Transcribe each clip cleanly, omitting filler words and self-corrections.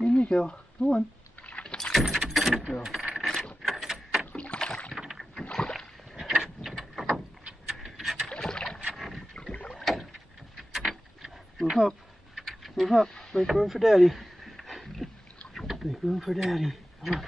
In you go. Go on. There you go. Move up. Move up. Make room for Daddy. Make room for Daddy. Come on.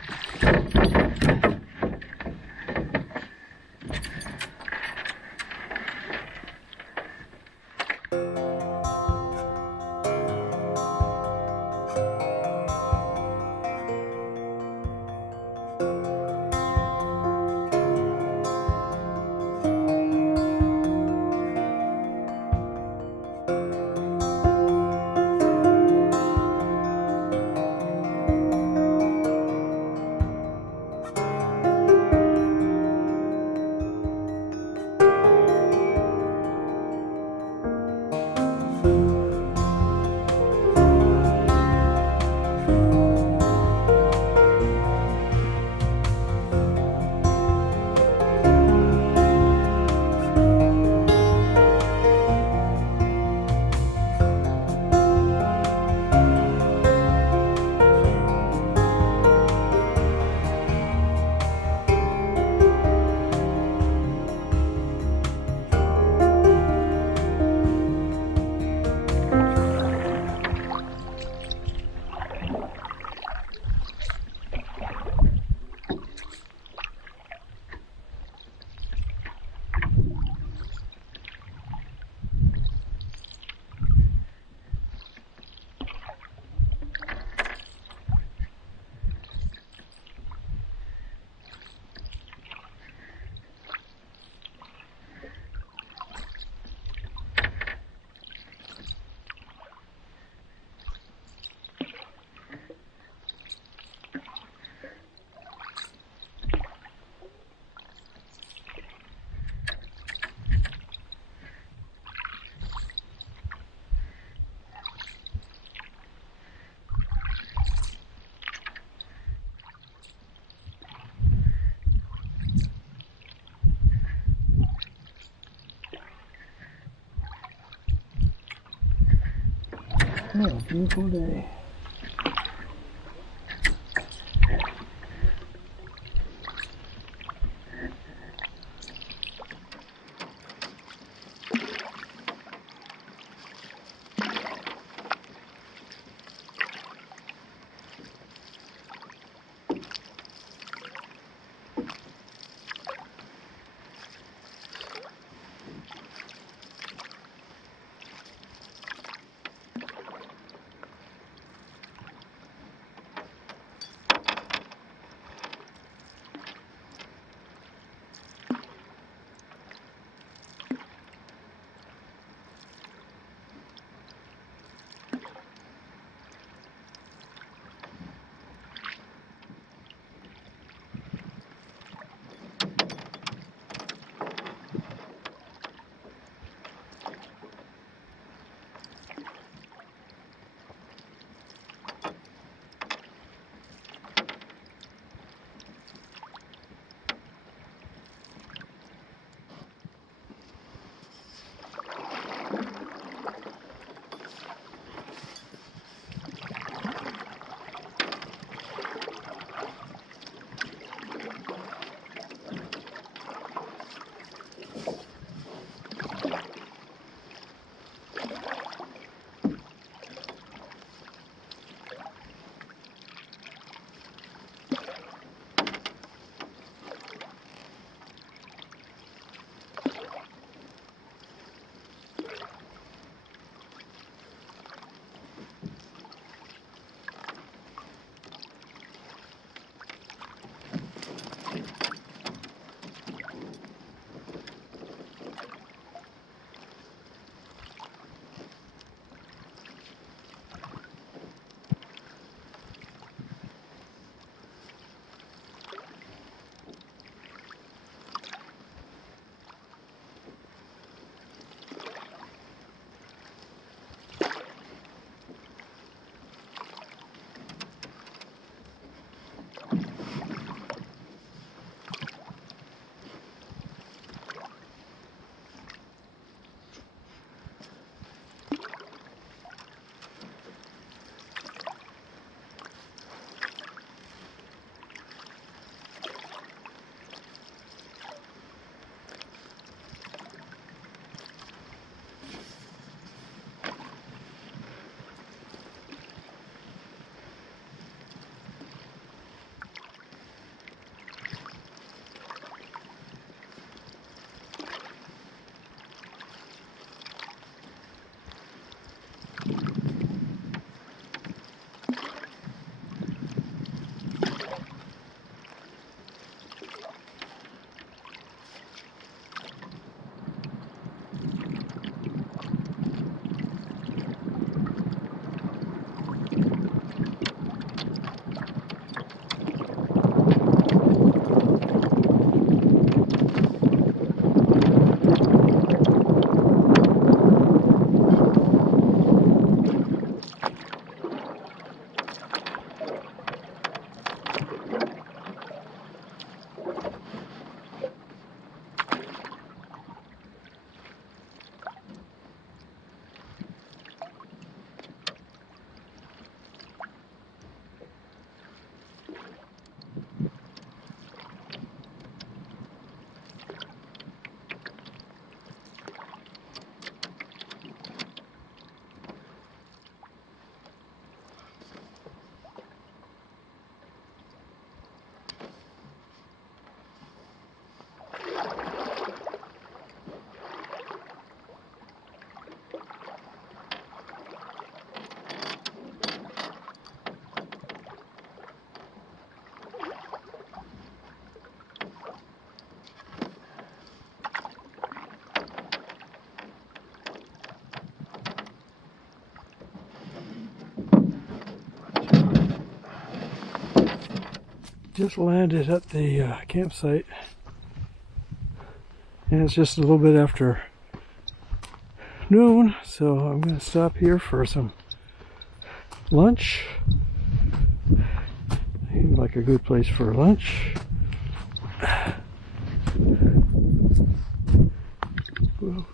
Oh, beautiful day. Just landed at the campsite, and it's just a little bit after noon, so I'm going to stop here for some lunch. Seems like a good place for lunch. Whoa.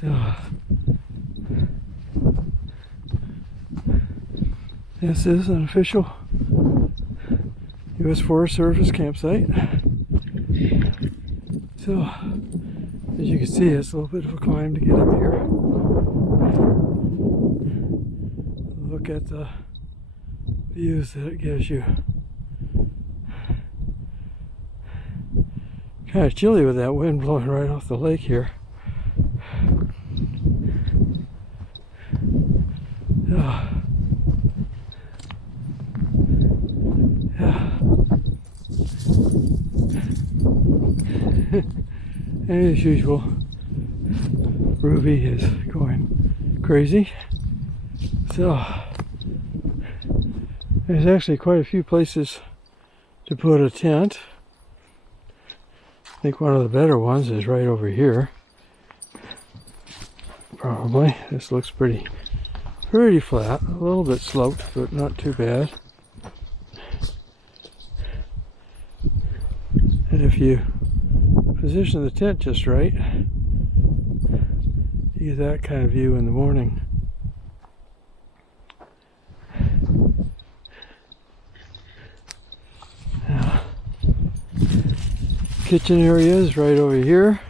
So this is an official U.S. Forest Service campsite. So as you can see, it's a little bit of a climb to get up here. Look at the views that it gives you. Kind of chilly with that wind blowing right off the lake here. Yeah. And as usual, Ruby is going crazy. So there's actually quite a few places to put a tent. I think one of the better ones is right over here. Probably. This looks pretty flat, a little bit sloped, but not too bad. And if you position the tent just right, you get that kind of view in the morning. Now, kitchen area is right over here.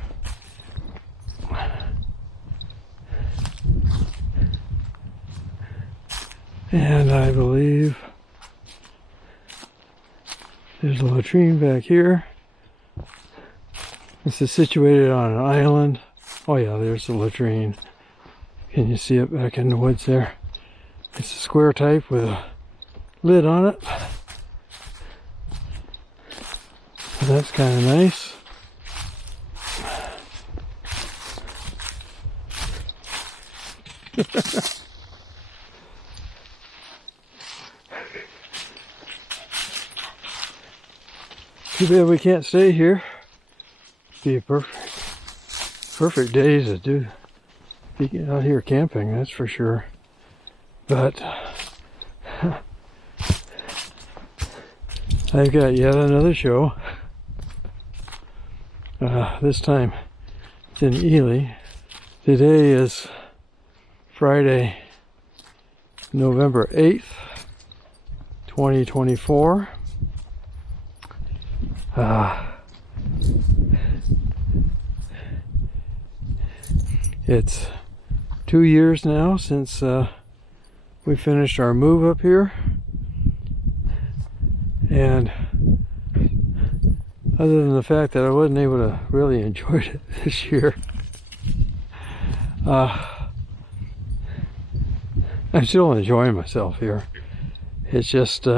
And I believe there's a latrine back here. This is situated on an island. Oh yeah, there's the latrine. Can you see it back in the woods there? It's a square type with a lid on it. So that's kind of nice. Too bad we can't stay here. Be a perfect day to be out here camping, that's for sure. But I've got yet another show. This time it's in Ely. Today is Friday, November 8th, 2024. It's 2 years now since we finished our move up here, and other than the fact that I wasn't able to really enjoy it this year, I'm still enjoying myself here. It's just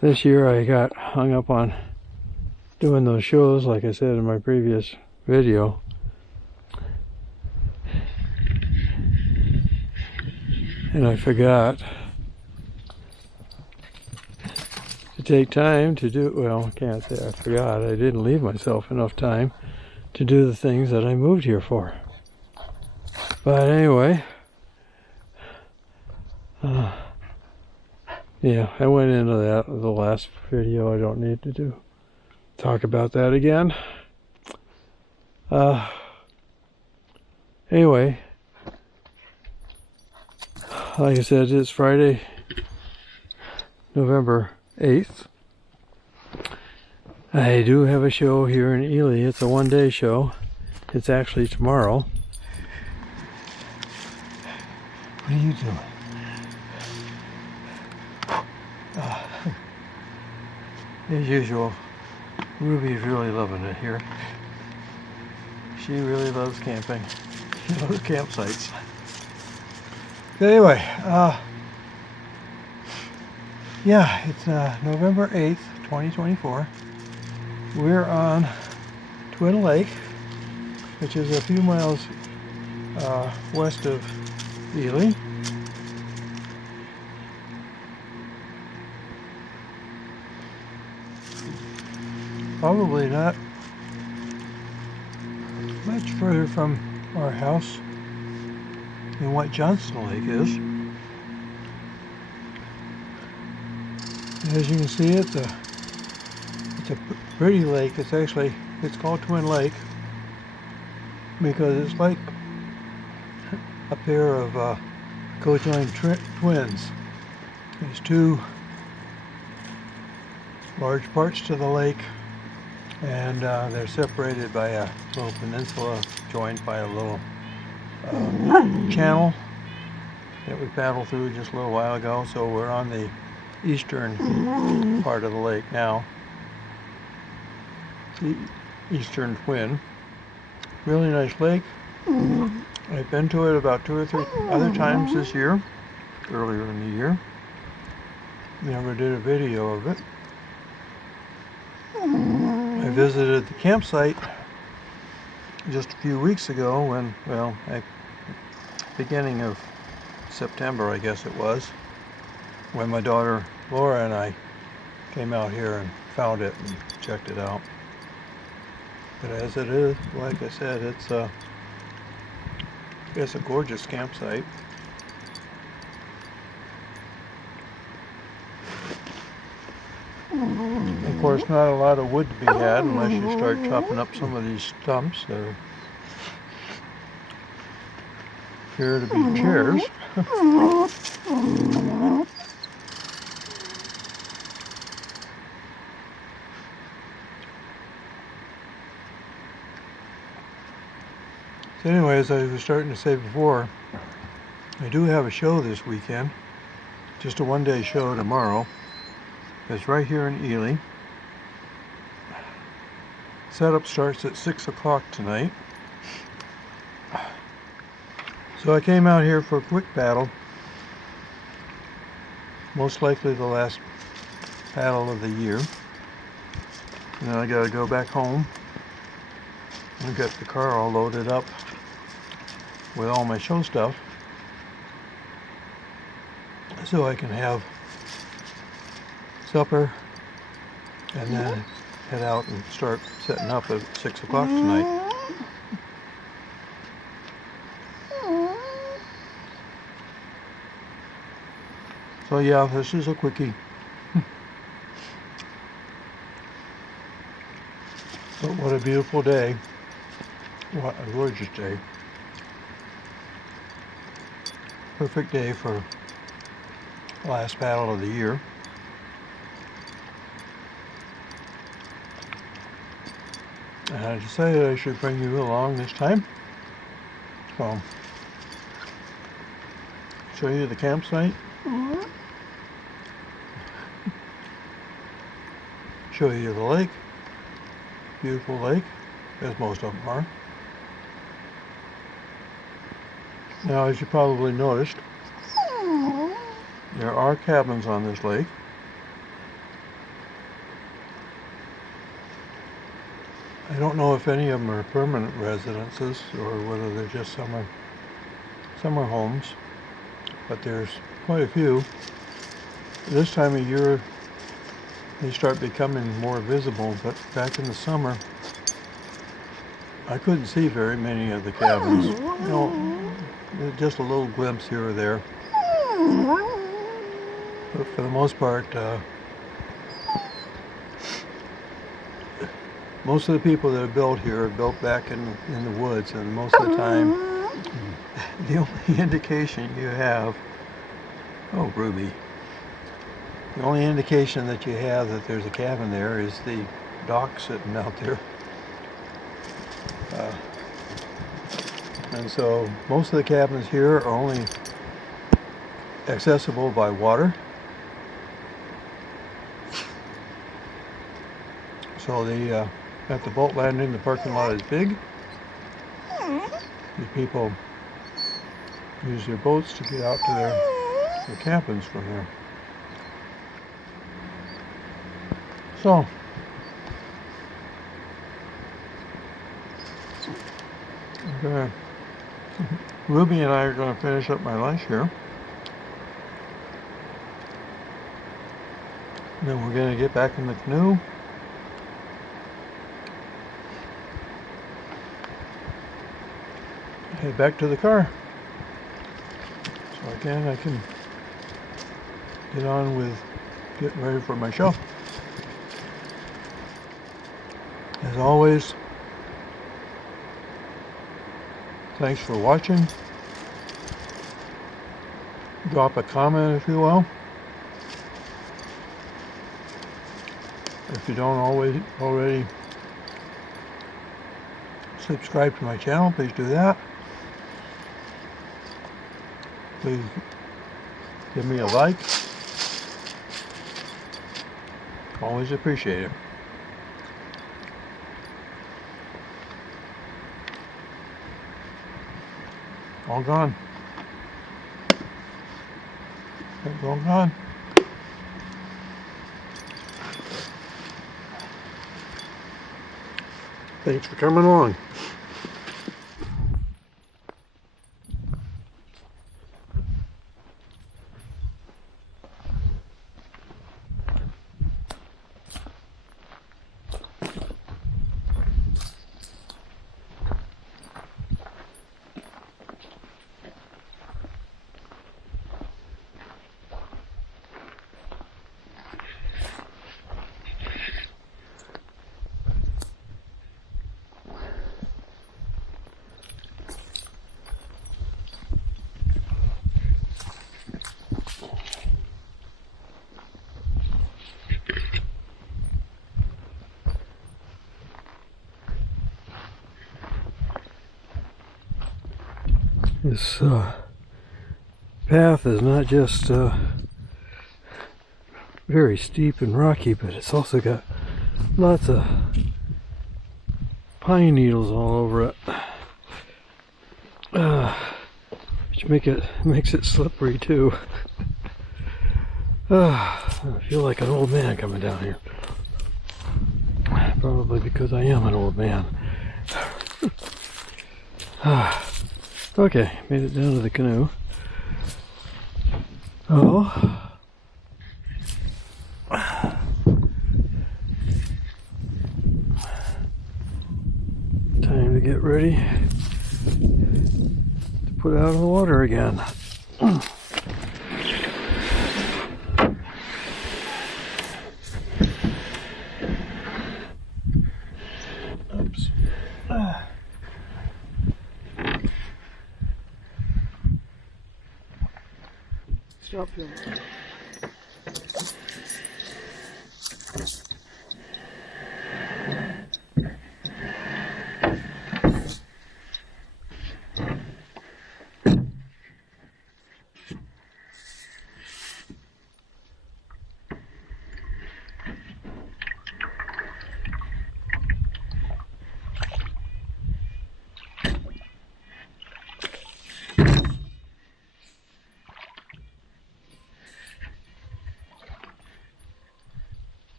this year I got hung up on doing those shows, like I said in my previous video. And I forgot to take time to do, well, I can't say I forgot. I didn't leave myself enough time to do the things that I moved here for. But anyway, yeah, I went into that in the last video. I don't need to talk about that again. Anyway, like I said, it's Friday, November 8th. I do have a show here in Ely. It's a one-day show. It's actually tomorrow. What are you doing? As usual, Ruby's really loving it here. She really loves camping. She loves campsites. But anyway, yeah, it's November 8th, 2024. We're on Twin Lake, which is a few miles west of Ely. Probably not much further from our house than what Johnston Lake is. As you can see, it's a pretty lake. It's called Twin Lake because it's like a pair of co-joined twins. There's two large parts to the lake, and they're separated by a little peninsula joined by a little channel that we paddled through just a little while ago. So we're on the eastern part of the lake now, the eastern twin. Really nice lake. I've been to it about 2 or 3 other times this year, earlier in the year. Never did a video of it. I visited the campsite just a few weeks ago when, well, beginning of September, I guess it was, when my daughter Laura and I came out here and found it and checked it out. But as it is, like I said, it's a gorgeous campsite. Of course, not a lot of wood to be had unless you start chopping up some of these stumps that are here to be chairs. So anyway, as I was starting to say before, I do have a show this weekend. Just a one-day show tomorrow. It's right here in Ely. Setup starts at 6 o'clock tonight. So I came out here for a quick paddle. Most likely the last paddle of the year. And then I gotta go back home and get the car all loaded up with all my show stuff so I can have supper and then head out and start setting up at 6 o'clock tonight. So yeah, this is a quickie. But what a beautiful day. What a gorgeous day. Perfect day for the last paddle of the year. And I decided I should bring you along this time. So, show you the campsite. Show you the lake. Beautiful lake, as most of them are. Now, as you probably noticed, there are cabins on this lake. I don't know if any of them are permanent residences or whether they're just summer homes, but there's quite a few. This time of year they start becoming more visible, but back in the summer I couldn't see very many of the cabins. You know, just a little glimpse here or there. But for the most part, most of the people that have built here are built back in the woods, and most of the time the only indication you have, oh Ruby, the only indication that you have that there's a cabin there is the dock sitting out there. And so most of the cabins here are only accessible by water. So at the boat landing, the parking lot is big. The people use their boats to get out to their cabins from there. So Ruby and I are going to finish up my lunch here. Then we're going to get back in the canoe. Head back to the car. So again, I can get on with getting ready for my show. As always, thanks for watching. Drop a comment if you will. If you don't already subscribe to my channel, please do that. Please give me a like. Always appreciate it. All gone. It's all gone. Thanks for coming along. This path is not just very steep and rocky, but it's also got lots of pine needles all over it, which makes it slippery too. I feel like an old man coming down here. Probably because I am an old man. Okay, made it down to the canoe. Oh. Time to get ready to put out on the water again. Oops. Stop filming.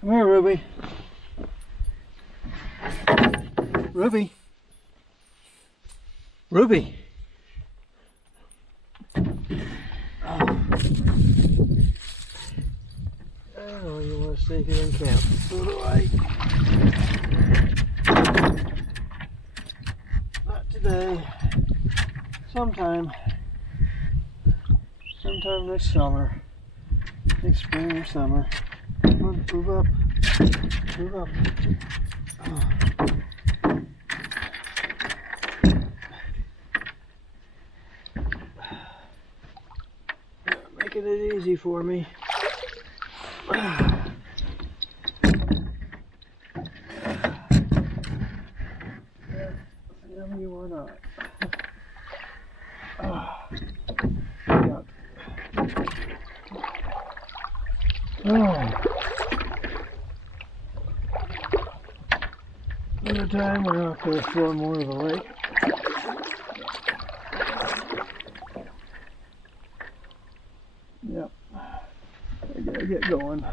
Come here, Ruby. Ruby. Ruby. Oh, you want to stay here and camp. So do I. Not today. Sometime next summer. Next spring or summer. Come on, move up. Move up. Oh. Making it easy for me. Yummy or not. Yeah. Oh. Another time we're not going to explore more of the lake. Yep. get going.